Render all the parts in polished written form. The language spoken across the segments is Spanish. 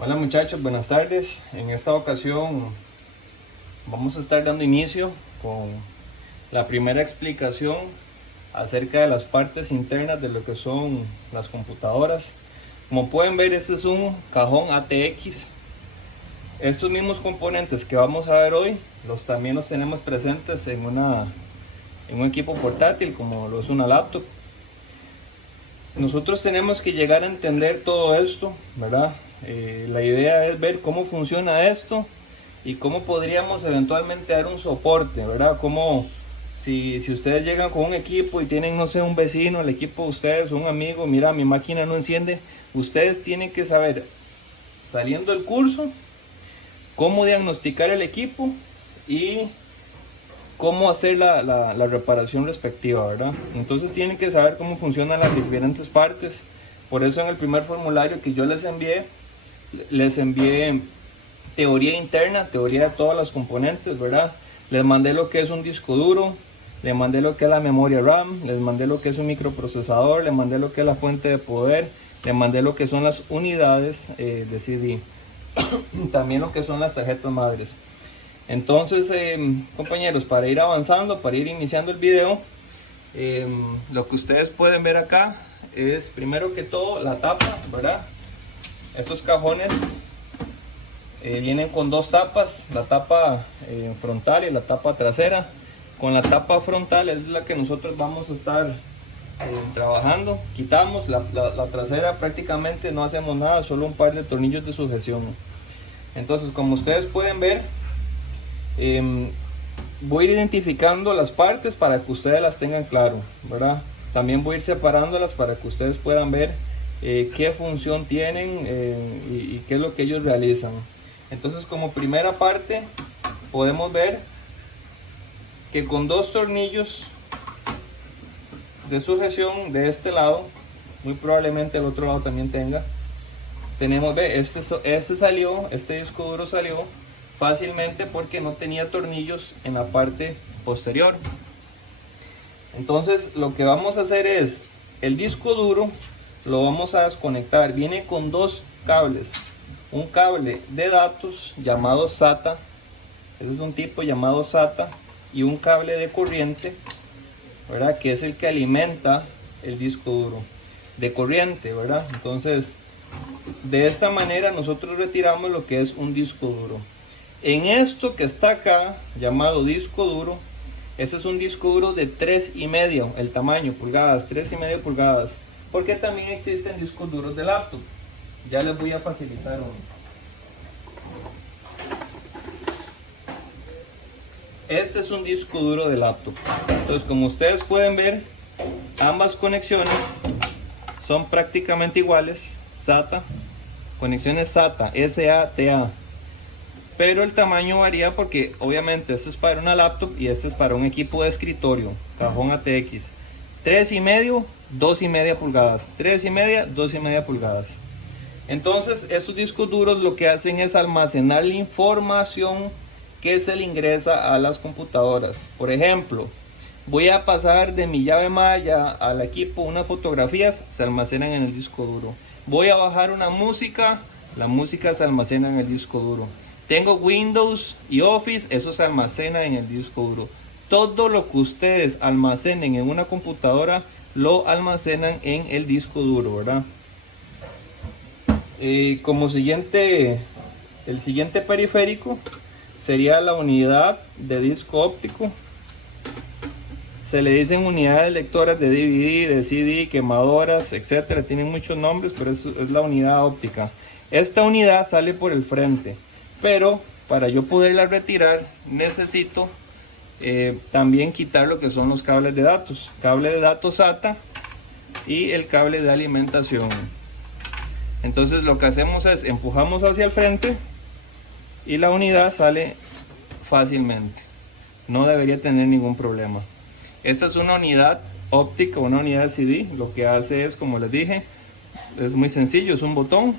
Hola muchachos, buenas tardes. En esta ocasión vamos a estar dando inicio con la primera explicación acerca de las partes internas de lo que son las computadoras. Como pueden ver, este es un cajón ATX. Estos mismos componentes que vamos a ver hoy también los tenemos presentes en un equipo portátil como lo es una laptop. Nosotros tenemos que llegar a entender todo esto, ¿verdad? La idea es ver cómo funciona esto y cómo podríamos eventualmente dar un soporte, ¿verdad? Como si ustedes llegan con un equipo y tienen, no sé, un vecino, el equipo de ustedes, un amigo, mira, mi máquina no enciende, ustedes tienen que saber, saliendo del curso, cómo diagnosticar el equipo y cómo hacer la reparación respectiva, ¿verdad? Entonces tienen que saber cómo funcionan las diferentes partes. Por eso en el primer formulario que yo les envié teoría interna, teoría de todas las componentes, ¿verdad? Les mandé lo que es un disco duro, les mandé lo que es la memoria RAM, les mandé lo que es un microprocesador, les mandé lo que es la fuente de poder, les mandé lo que son las unidades de CD, también lo que son las tarjetas madres. Entonces, compañeros, para ir avanzando, para ir iniciando el video, lo que ustedes pueden ver acá es primero que todo la tapa, ¿verdad? Estos cajones vienen con dos tapas, la tapa frontal y la tapa trasera. Con la tapa frontal es la que nosotros vamos a estar trabajando. Quitamos la trasera, prácticamente no hacemos nada, solo un par de tornillos de sujeción. Entonces, como ustedes pueden ver, voy a ir identificando las partes para que ustedes las tengan claro, ¿verdad? También voy a ir separándolas para que ustedes puedan ver qué función tienen y qué es lo que ellos realizan. Entonces, como primera parte podemos ver que con dos tornillos de sujeción de este lado, muy probablemente el otro lado también tenemos, ve, este disco duro salió fácilmente porque no tenía tornillos en la parte posterior. Entonces lo que vamos a hacer es, el disco duro lo vamos a desconectar. Viene con dos cables, un cable de datos llamado SATA, ese es un tipo llamado SATA, y un cable de corriente, ¿verdad? Que es el que alimenta el disco duro de corriente, ¿verdad? Entonces de esta manera nosotros retiramos lo que es un disco duro. En esto que está acá, llamado disco duro, este es un disco duro de 3,5, el tamaño, pulgadas, 3,5 pulgadas, porque también existen discos duros de laptop. Ya les voy a facilitar uno. Este es un disco duro de laptop. Entonces, como ustedes pueden ver, ambas conexiones son prácticamente iguales, SATA, conexiones SATA, SATA. Pero el tamaño varía porque obviamente este es para una laptop y este es para un equipo de escritorio, cajón ATX. 3,5, 2,5 pulgadas, 3,5, 2,5 pulgadas. Entonces estos discos duros lo que hacen es almacenar la información que se le ingresa a las computadoras. Por ejemplo, voy a pasar de mi llave Maya al equipo unas fotografías, se almacenan en el disco duro. Voy a bajar una música, la música se almacena en el disco duro. Tengo Windows y Office, eso se almacena en el disco duro. Todo lo que ustedes almacenen en una computadora lo almacenan en el disco duro, ¿verdad? Como siguiente, el siguiente periférico sería la unidad de disco óptico. Se le dicen unidades lectoras de DVD, de CD, quemadoras, etcétera. Tienen muchos nombres, pero eso es la unidad óptica. Esta unidad sale por el frente, pero para yo poderla retirar necesito también quitar lo que son los cables de datos, cable de datos SATA y el cable de alimentación. Entonces lo que hacemos es empujamos hacia el frente y la unidad sale fácilmente, no debería tener ningún problema. Esta es una unidad óptica, una unidad CD. Lo que hace es, como les dije, es muy sencillo, es un botón.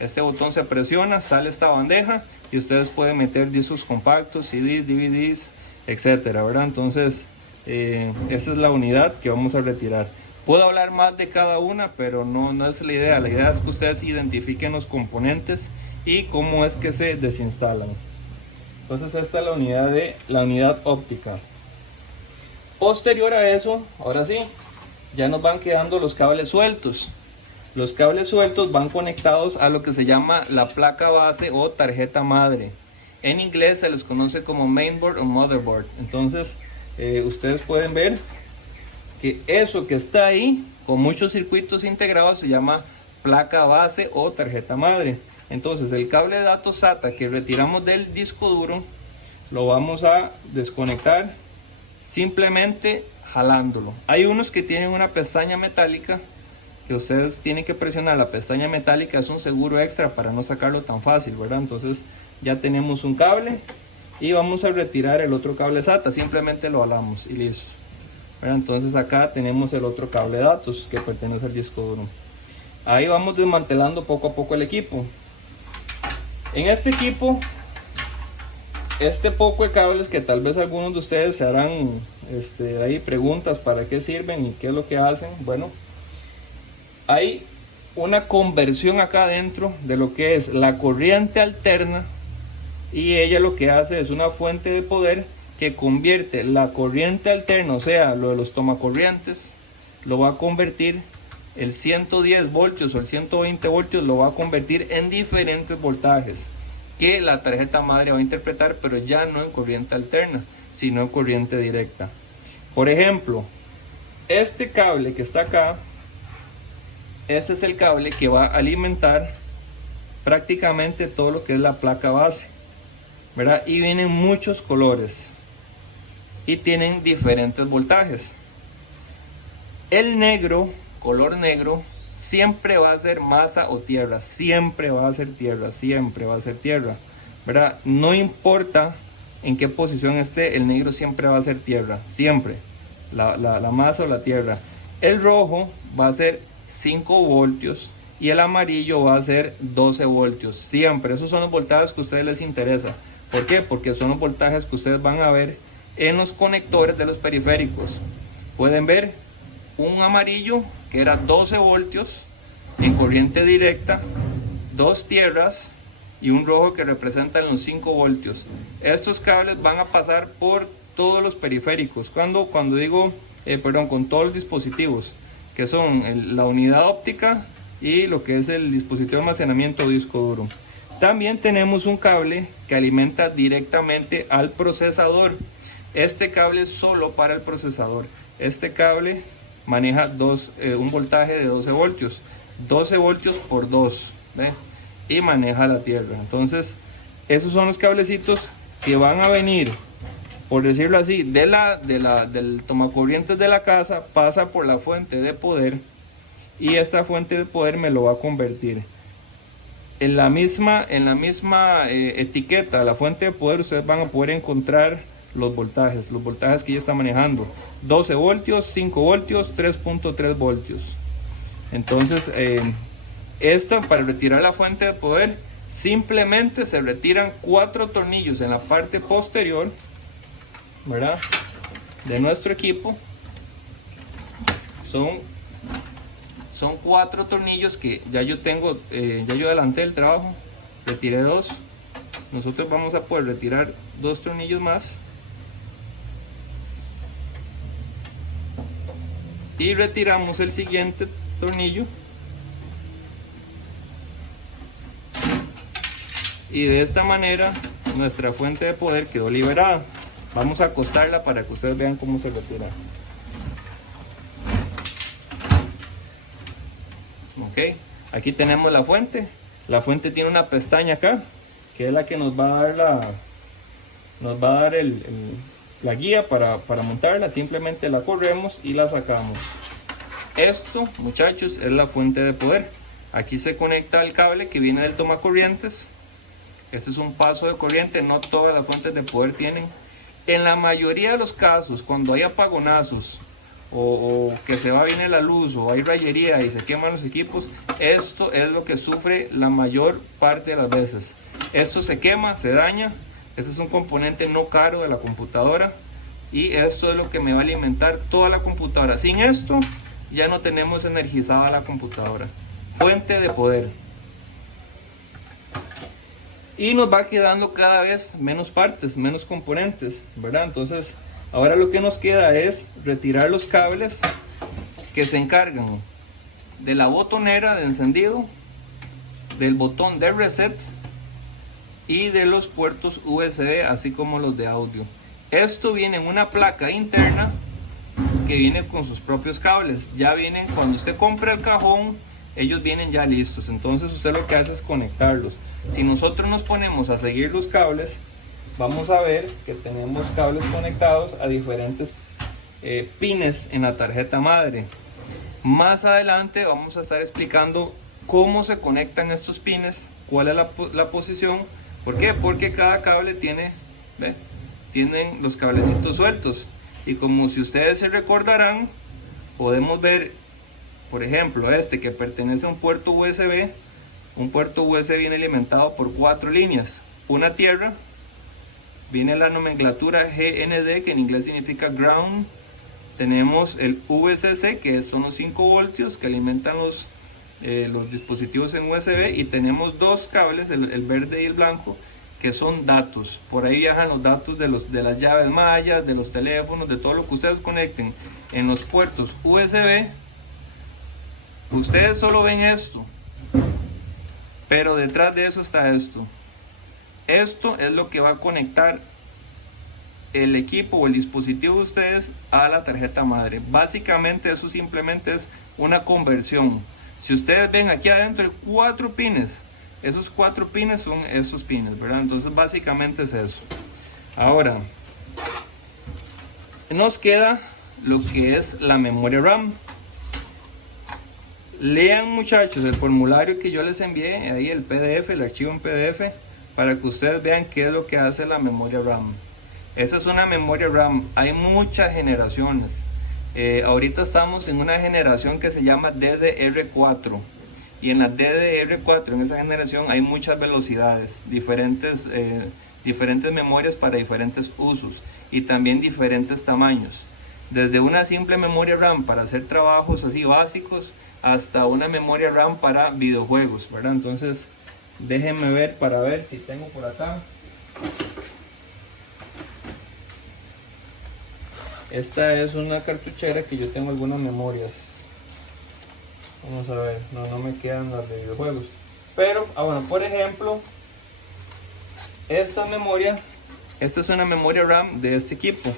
Este botón se presiona, sale esta bandeja y ustedes pueden meter discos compactos, CDs, DVDs, etcétera, ¿verdad? Entonces esta es la unidad que vamos a retirar. Puedo hablar más de cada una, pero no es la idea. La idea es que ustedes identifiquen los componentes y cómo es que se desinstalan. Entonces esta es la unidad óptica. Posterior a eso, ahora sí, ya nos van quedando los cables sueltos. Los cables sueltos van conectados a lo que se llama la placa base o tarjeta madre. En inglés se les conoce como mainboard o motherboard. Entonces ustedes pueden ver que eso que está ahí con muchos circuitos integrados se llama placa base o tarjeta madre. Entonces el cable de datos SATA que retiramos del disco duro lo vamos a desconectar simplemente jalándolo. Hay unos que tienen una pestaña metálica que ustedes tienen que presionar. La pestaña metálica es un seguro extra para no sacarlo tan fácil, ¿verdad? Entonces ya tenemos un cable y vamos a retirar el otro cable SATA, simplemente lo jalamos y listo, ¿verdad? Entonces acá tenemos el otro cable de datos que pertenece al disco duro. Ahí vamos desmantelando poco a poco el equipo. En este equipo, este poco de cables que tal vez algunos de ustedes se harán ahí preguntas para qué sirven y qué es lo que hacen. Bueno, hay una conversión acá adentro de lo que es la corriente alterna, y ella lo que hace es una fuente de poder que convierte la corriente alterna, o sea, lo de los tomacorrientes, lo va a convertir el 110 voltios o el 120 voltios, lo va a convertir en diferentes voltajes que la tarjeta madre va a interpretar, pero ya no en corriente alterna, sino en corriente directa. Por ejemplo, este cable que está acá, este es el cable que va a alimentar prácticamente todo lo que es la placa base, ¿verdad? Y vienen muchos colores y tienen diferentes voltajes. El negro, color negro, siempre va a ser masa o tierra, siempre va a ser tierra, siempre va a ser tierra, ¿verdad? No importa en qué posición esté, el negro siempre va a ser tierra, siempre, la masa o la tierra. El rojo va a ser 5 voltios y el amarillo va a ser 12 voltios, siempre. Esos son los voltajes que a ustedes les interesa. ¿Por qué? Porque son los voltajes que ustedes van a ver en los conectores de los periféricos. Pueden ver un amarillo que era 12 voltios en corriente directa, 2 tierras y un rojo que representan los 5 voltios. Estos cables van a pasar por todos los periféricos, cuando digo, con todos los dispositivos, que son la unidad óptica y lo que es el dispositivo de almacenamiento o disco duro. También tenemos un cable que alimenta directamente al procesador. Este cable es solo para el procesador. Este cable maneja un voltaje de 12 voltios. 12 voltios por 2, ¿ve? Y maneja la tierra. Entonces, esos son los cablecitos que van a venir, por decirlo así, del tomacorrientes de la casa, pasa por la fuente de poder, y esta fuente de poder me lo va a convertir. En la misma etiqueta, la fuente de poder, ustedes van a poder encontrar los voltajes que ella está manejando: 12 voltios, 5 voltios, 3.3 voltios. Entonces, para retirar la fuente de poder, simplemente se retiran 4 tornillos en la parte posterior, ¿verdad?, de nuestro equipo. Son 4 tornillos que ya yo tengo, ya yo adelanté el trabajo, retiré 2. Nosotros vamos a poder retirar 2 tornillos más y retiramos el siguiente tornillo, y de esta manera nuestra fuente de poder quedó liberada. Vamos a acostarla para que ustedes vean cómo se retira. Ok, aquí tenemos la fuente. La fuente tiene una pestaña acá, que es la que nos va a dar la guía para montarla. Simplemente la corremos y la sacamos. Esto, muchachos, es la fuente de poder. Aquí se conecta el cable que viene del tomacorrientes. Este es un paso de corriente. No todas las fuentes de poder tienen. En la mayoría de los casos, cuando hay apagonazos o que se va bien la luz o hay rayería y se queman los equipos, esto es lo que sufre la mayor parte de las veces. Esto se quema, se daña. Este es un componente no caro de la computadora y esto es lo que me va a alimentar toda la computadora. Sin esto ya no tenemos energizada la computadora. Fuente de poder. y nos va quedando cada vez menos partes, menos componentes, ¿verdad? Entonces ahora lo que nos queda es retirar los cables que se encargan de la botonera de encendido, del botón de reset y de los puertos USB, así como los de audio. Esto viene en una placa interna que viene con sus propios cables. Ya vienen, cuando usted compra el cajón, ellos vienen ya listos. Entonces usted lo que hace es conectarlos. Si nosotros nos ponemos a seguir los cables, vamos a ver que tenemos cables conectados a diferentes pines en la tarjeta madre. Más adelante vamos a estar explicando cómo se conectan estos pines, cuál es la posición. ¿Por qué? Porque cada cable tienen los cablecitos sueltos. Y como si ustedes se recordarán, podemos ver, por ejemplo, este que pertenece a un puerto USB. Un puerto USB viene alimentado por 4 líneas. Una tierra, viene la nomenclatura GND, que en inglés significa ground. Tenemos el VCC, que son los 5 voltios que alimentan los dispositivos en USB. Y tenemos 2 cables, el verde y el blanco, que son datos. Por ahí viajan los datos de las llaves mayas, de los teléfonos, de todo lo que ustedes conecten en los puertos USB. Ustedes solo ven esto, pero detrás de eso está esto. Esto es lo que va a conectar el equipo o el dispositivo de ustedes a la tarjeta madre. Básicamente eso simplemente es una conversión. Si ustedes ven aquí adentro hay 4 pines. Esos 4 pines son esos pines, ¿verdad? Entonces básicamente es eso. Ahora nos queda lo que es la memoria RAM. Lean, muchachos, el formulario que yo les envié, ahí el PDF, el archivo en PDF, para que ustedes vean qué es lo que hace la memoria RAM. Esa es una memoria RAM, hay muchas generaciones. Ahorita estamos en una generación que se llama DDR4. Y en la DDR4, en esa generación, hay muchas velocidades, diferentes memorias para diferentes usos y también diferentes tamaños. Desde una simple memoria RAM para hacer trabajos así básicos, hasta una memoria RAM para videojuegos, ¿verdad? Entonces déjenme ver para ver si tengo por acá. Esta es una cartuchera que yo tengo algunas memorias. Vamos a ver, no me quedan las de videojuegos. Pero, bueno, por ejemplo, esta es una memoria RAM de este equipo.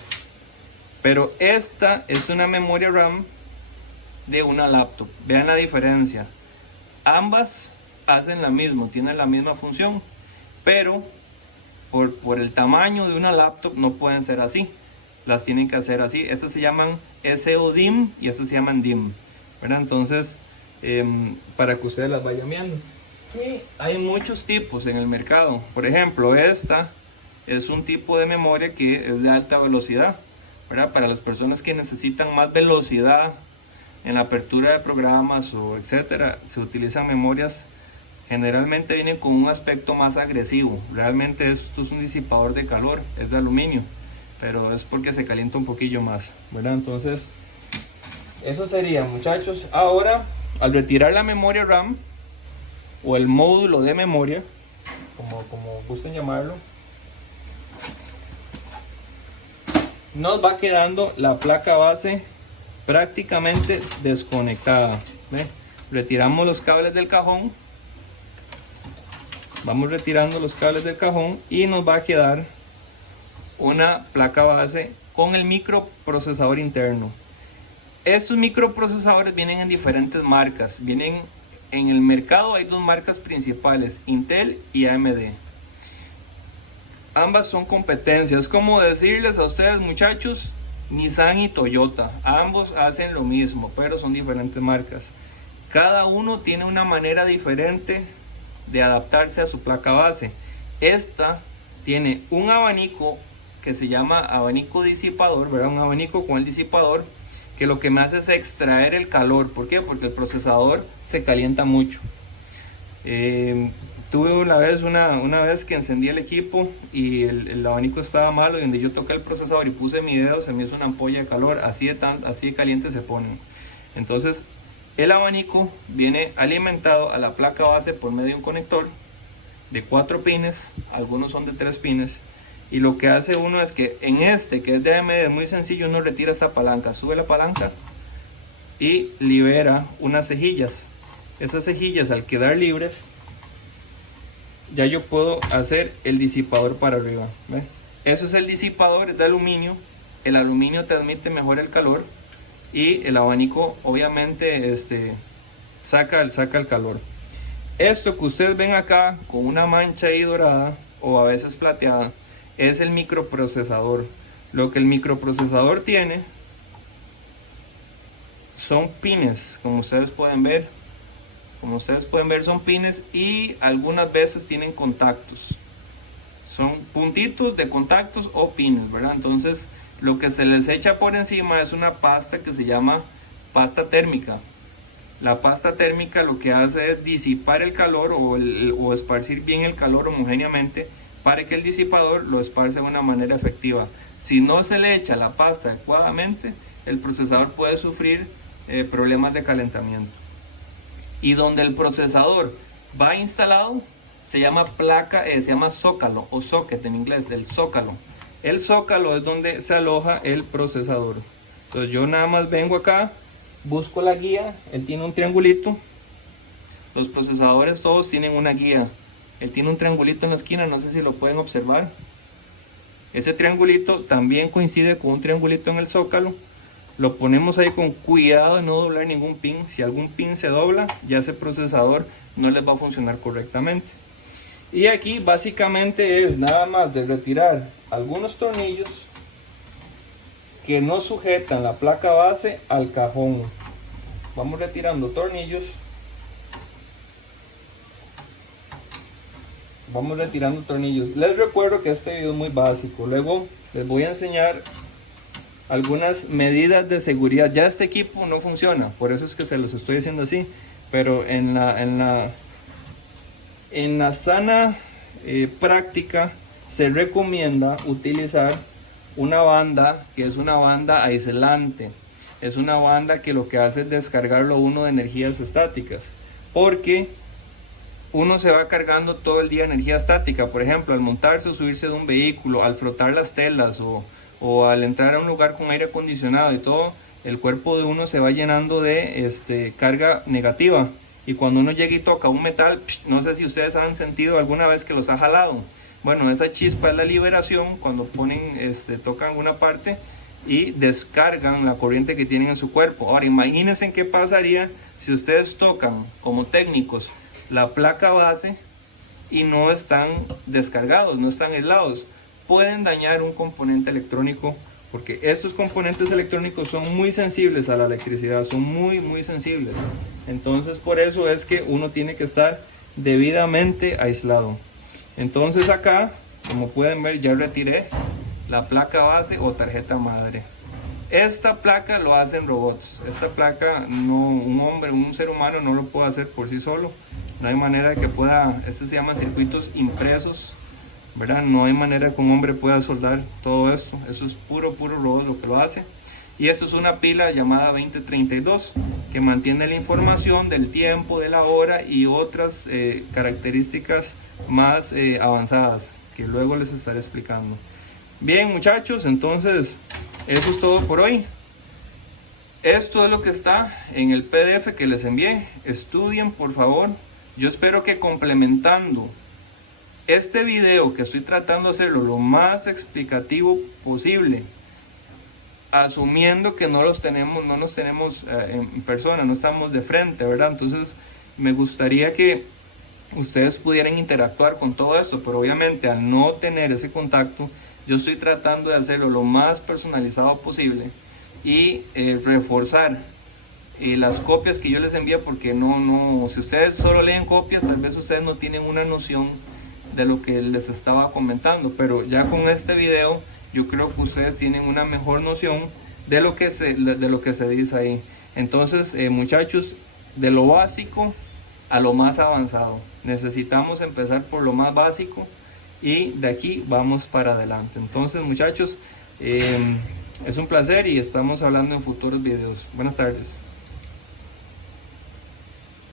Pero esta es una memoria RAM de una laptop. Vean la diferencia. Ambas hacen la misma, tienen la misma función. Pero por el tamaño de una laptop no pueden ser así. Las tienen que hacer así. Estas se llaman SODIMM y estas se llaman DIMM, ¿verdad? Entonces, para que ustedes las vayan viendo. Y hay muchos tipos en el mercado. Por ejemplo, esta es un tipo de memoria que es de alta velocidad, ¿verdad? Para las personas que necesitan más velocidad en la apertura de programas o etcétera, se utilizan memorias. Generalmente vienen con un aspecto más agresivo. Realmente esto es un disipador de calor, es de aluminio, pero es porque se calienta un poquillo más, ¿verdad? Entonces, eso sería, muchachos. Ahora, al retirar la memoria RAM o el módulo de memoria, como gusten llamarlo, nos va quedando la placa base prácticamente desconectada. ¿Ve? Retiramos los cables del cajón, vamos retirando los cables del cajón y nos va a quedar una placa base con el microprocesador interno. Estos microprocesadores vienen en diferentes marcas. Vienen en el mercado, hay 2 marcas principales, Intel y AMD. Ambas son competencias. Es como decirles a ustedes, muchachos, Nissan y Toyota. Ambos hacen lo mismo, pero son diferentes marcas. Cada uno tiene una manera diferente de adaptarse a su placa base. Esta tiene un abanico que se llama abanico disipador, ¿verdad? Un abanico con el disipador, que lo que me hace es extraer el calor. ¿Por qué? Porque el procesador se calienta mucho. Tuve una vez que encendí el equipo y el abanico estaba malo, y donde yo toqué el procesador y puse mi dedo se me hizo una ampolla de calor, así de caliente se ponen. Entonces el abanico viene alimentado a la placa base por medio de un conector de 4 pines, algunos son de 3 pines. Y lo que hace uno es que en este, que es de AMD, es muy sencillo, uno retira esta palanca, sube la palanca y libera unas cejillas. Esas cejillas, al quedar libres, ya yo puedo hacer el disipador para arriba. ¿Ve? Eso es el disipador, es de aluminio. El aluminio transmite mejor el calor y el abanico obviamente saca el calor. Esto que ustedes ven acá con una mancha ahí dorada o a veces plateada es el microprocesador. Lo que el microprocesador tiene son pines, como ustedes pueden ver. Son pines y algunas veces tienen contactos. Son puntitos de contactos o pines, ¿verdad? Entonces lo que se les echa por encima es una pasta que se llama pasta térmica. La pasta térmica lo que hace es disipar el calor o esparcir bien el calor homogéneamente para que el disipador lo esparce de una manera efectiva. Si no se le echa la pasta adecuadamente, el procesador puede sufrir problemas de calentamiento. Y donde el procesador va instalado se llama se llama zócalo o socket en inglés, el zócalo. El zócalo es donde se aloja el procesador. Entonces yo nada más vengo acá, busco la guía, él tiene un triangulito. Los procesadores todos tienen una guía. Él tiene un triangulito en la esquina, no sé si lo pueden observar. Ese triangulito también coincide con un triangulito en el zócalo. Lo ponemos ahí con cuidado de no doblar ningún pin. Si algún pin se dobla, ya ese procesador no les va a funcionar correctamente. Y aquí básicamente es nada más de retirar algunos tornillos que no sujetan la placa base al cajón. Vamos retirando tornillos. Les recuerdo que este video es muy básico. Luego les voy a enseñar algunas medidas de seguridad. Ya este equipo no funciona, por eso es que se los estoy haciendo así. Pero en la sana práctica se recomienda utilizar una banda que es una banda aislante. Es una banda que lo que hace es descargarlo uno de energías estáticas, porque uno se va cargando todo el día energía estática. Por ejemplo, al montarse o subirse de un vehículo, al frotar las telas o al entrar a un lugar con aire acondicionado y todo, el cuerpo de uno se va llenando de carga negativa. Y cuando uno llega y toca un metal, no sé si ustedes han sentido alguna vez que los ha jalado. Bueno, esa chispa es la liberación cuando tocan alguna parte y descargan la corriente que tienen en su cuerpo. Ahora imagínense qué pasaría si ustedes tocan como técnicos la placa base y no están descargados, no están aislados. Pueden dañar un componente electrónico, porque estos componentes electrónicos son muy sensibles a la electricidad, son muy sensibles. Entonces por eso es que uno tiene que estar debidamente aislado. Entonces acá, como pueden ver, ya retiré la placa base o tarjeta madre. Esta placa lo hacen robots. Esta placa un ser humano no lo puede hacer por sí solo. No hay manera de que pueda, se llaman circuitos impresos, ¿verdad? No hay manera que un hombre pueda soldar todo esto. Eso es puro robot lo que lo hace. Y esto es una pila llamada 2032 que mantiene la información del tiempo, de la hora y otras características más avanzadas que luego les estaré explicando. Bien, muchachos, entonces eso es todo por hoy. Esto es lo que está en el PDF que les envié. Estudien, por favor. Yo espero que complementando este video, que estoy tratando de hacerlo lo más explicativo posible, asumiendo que no nos tenemos en persona, no estamos de frente, ¿verdad? Entonces me gustaría que ustedes pudieran interactuar con todo esto, pero obviamente al no tener ese contacto, yo estoy tratando de hacerlo lo más personalizado posible y reforzar las copias que yo les envío, porque si ustedes solo leen copias, tal vez ustedes no tienen una noción de lo que les estaba comentando, pero ya con este video yo creo que ustedes tienen una mejor noción de lo que se dice ahí. Entonces, muchachos, de lo básico a lo más avanzado, necesitamos empezar por lo más básico y de aquí vamos para adelante. Entonces, muchachos, es un placer y estamos hablando en futuros videos. Buenas tardes.